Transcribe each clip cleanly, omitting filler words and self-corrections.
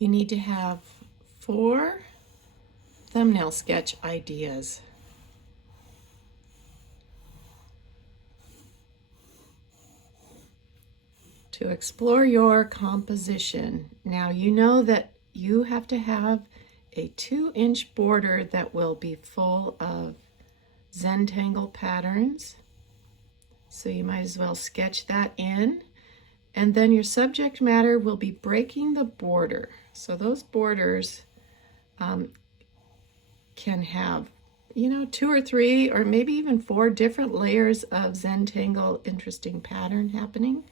You need to have 4 thumbnail sketch ideas. To explore your composition. Now you know that you have to have a 2-inch border that will be full of Zentangle patterns. So you might as well sketch that in. And then your subject matter will be breaking the border. So those borders can have, 2 or 3 or maybe even 4 different layers of Zentangle interesting pattern happening.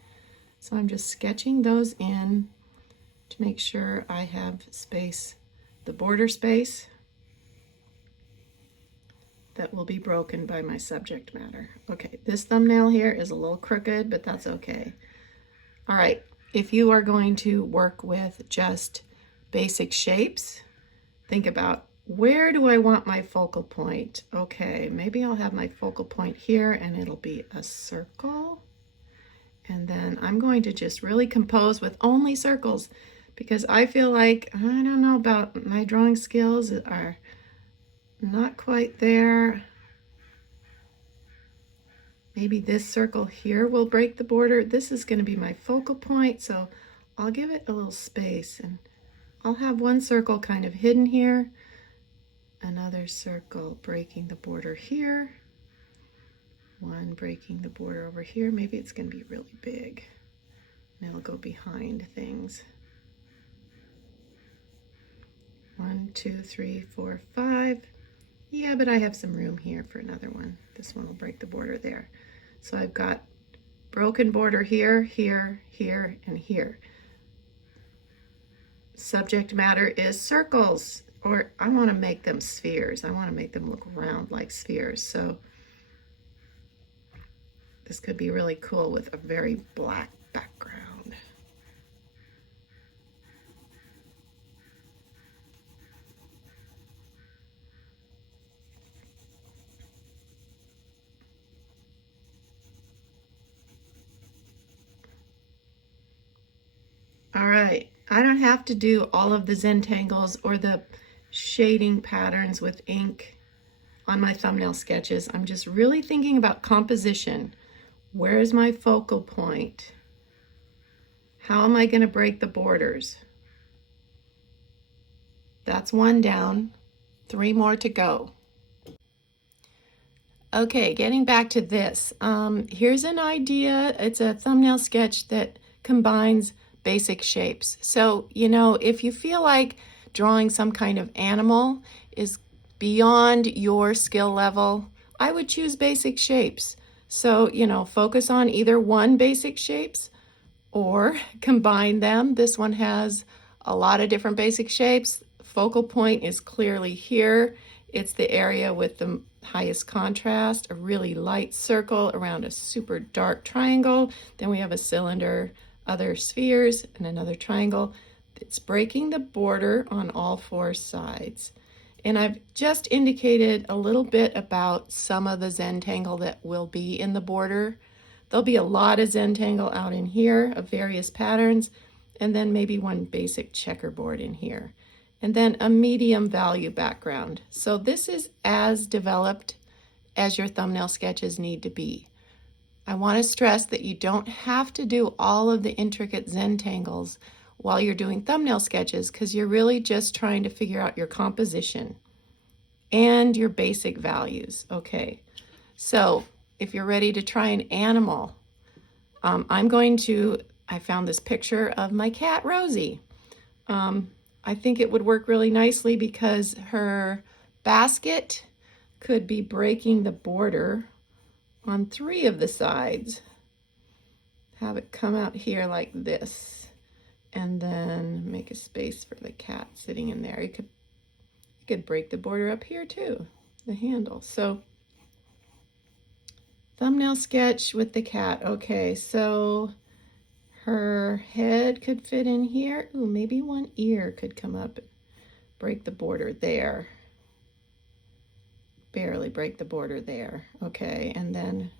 So I'm just sketching those in to make sure I have space, the border space that will be broken by my subject matter. Okay, this thumbnail here is a little crooked, but that's okay. All right, if you are going to work with just basic shapes, think about, where do I want my focal point? Okay, maybe I'll have my focal point here and it'll be a circle. And then I'm going to just really compose with only circles, because I feel like, I don't know, about my drawing skills are not quite there. Maybe this circle here will break the border. This is going to be my focal point, so I'll give it a little space, and I'll have one circle kind of hidden here, another circle breaking the border here, one breaking the border over here. Maybe it's going to be really big and it'll go behind things. 1, 2, 3, 4, 5. Yeah, but I have some room here for another one. This one will break the border there. So I've got broken border here, here, here, and here. Subject matter is circles, or I want to make them spheres. I want to make them look round like spheres. So this could be really cool with a very black background. All right, I don't have to do all of the Zentangles or the shading patterns with ink on my thumbnail sketches. I'm just really thinking about composition. Where is my focal point? How am I going to break the borders? That's 1 down, 3 more to go. Okay, getting back to this. Here's an idea. It's a thumbnail sketch that combines basic shapes. So, if you feel like drawing some kind of animal is beyond your skill level, I would choose basic shapes. So, focus on either one basic shapes or combine them. This one has a lot of different basic shapes. Focal point is clearly here. It's the area with the highest contrast, a really light circle around a super dark triangle. Then we have a cylinder, other spheres, and another triangle. It's breaking the border on all 4 sides. And I've just indicated a little bit about some of the Zentangle that will be in the border. There'll be a lot of Zentangle out in here of various patterns, and then maybe one basic checkerboard in here. And then a medium value background. So this is as developed as your thumbnail sketches need to be. I want to stress that you don't have to do all of the intricate Zentangles while you're doing thumbnail sketches, because you're really just trying to figure out your composition and your basic values. Okay, so if you're ready to try an animal, I found this picture of my cat Rosie. I think it would work really nicely because her basket could be breaking the border on 3 of the sides. Have it come out here like this, and then make a space for the cat sitting in there. You could break the border up here too, the handle. So thumbnail sketch with the cat. Okay, so her head could fit in here. Ooh, maybe one ear could come up, break the border there. Barely break the border there. Okay, and then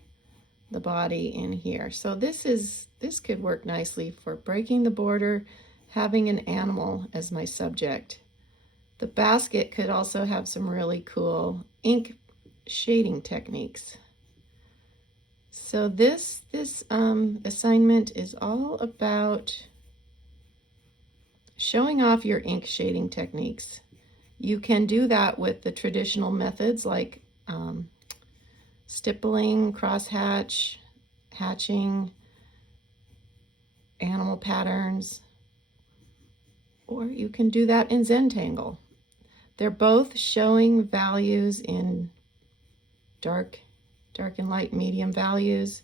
the body in here. So this could work nicely for breaking the border having an animal as my subject. The basket could also have some really cool ink shading techniques. So this assignment is all about showing off your ink shading techniques. You can do that with the traditional methods like stippling, crosshatch, hatching, animal patterns, or you can do that in Zentangle. They're both showing values in dark and light medium values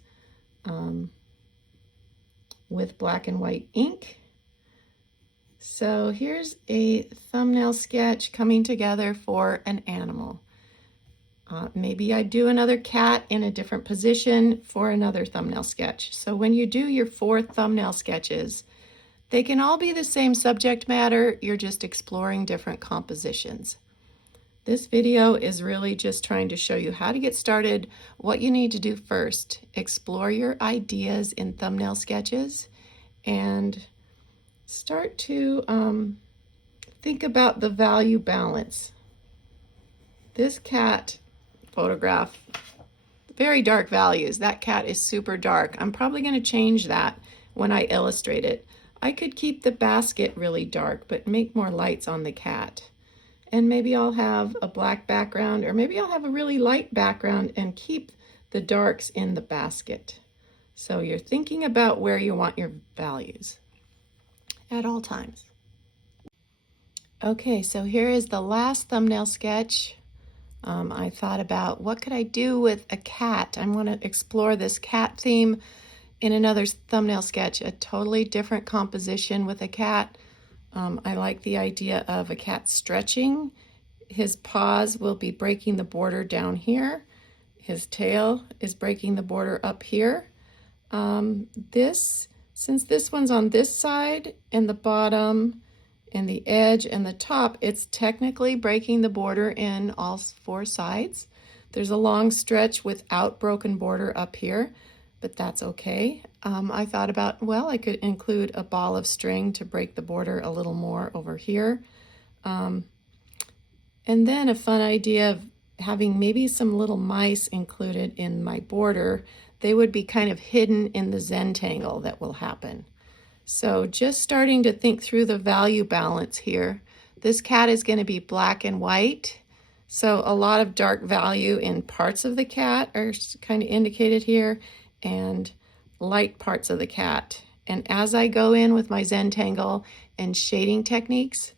with black and white ink. So here's a thumbnail sketch coming together for an animal. Maybe I do another cat in a different position for another thumbnail sketch. So when you do your 4 thumbnail sketches, they can all be the same subject matter, you're just exploring different compositions. This video is really just trying to show you how to get started, what you need to do first. Explore your ideas in thumbnail sketches and start to think about the value balance. This cat photograph, very dark values. That cat is super dark. I'm probably going to change that when I illustrate it. I could keep the basket really dark, but make more lights on the cat. And maybe I'll have a black background, or maybe I'll have a really light background and keep the darks in the basket. So you're thinking about where you want your values at all times. Okay, so here is the last thumbnail sketch. I thought about what could I do with a cat. I want to explore this cat theme in another thumbnail sketch, a totally different composition with a cat. I like the idea of a cat stretching. His paws will be breaking the border down here. His tail is breaking the border up here. Since this one's on this side and the bottom and the edge and the top, it's technically breaking the border in all 4 sides. There's a long stretch without broken border up here, but that's okay. I thought about, well, I could include a ball of string to break the border a little more over here. And then a fun idea of having maybe some little mice included in my border. They would be kind of hidden in the Zentangle that will happen. So just starting to think through the value balance here. This cat is going to be black and white. So a lot of dark value in parts of the cat are kind of indicated here, and light parts of the cat. And as I go in with my Zentangle and shading techniques,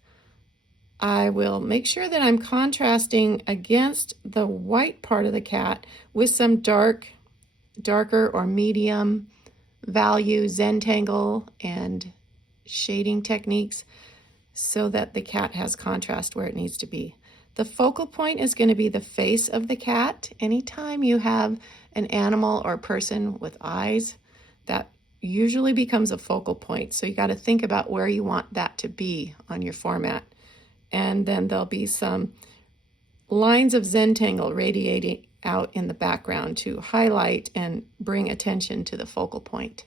I will make sure that I'm contrasting against the white part of the cat with some darker or medium value Zentangle and shading techniques so that the cat has contrast where it needs to be. The focal point is going to be the face of the cat. Anytime you have an animal or person with eyes, that usually becomes a focal point. So you got to think about where you want that to be on your format. And then there'll be some lines of Zentangle radiating out in the background to highlight and bring attention to the focal point.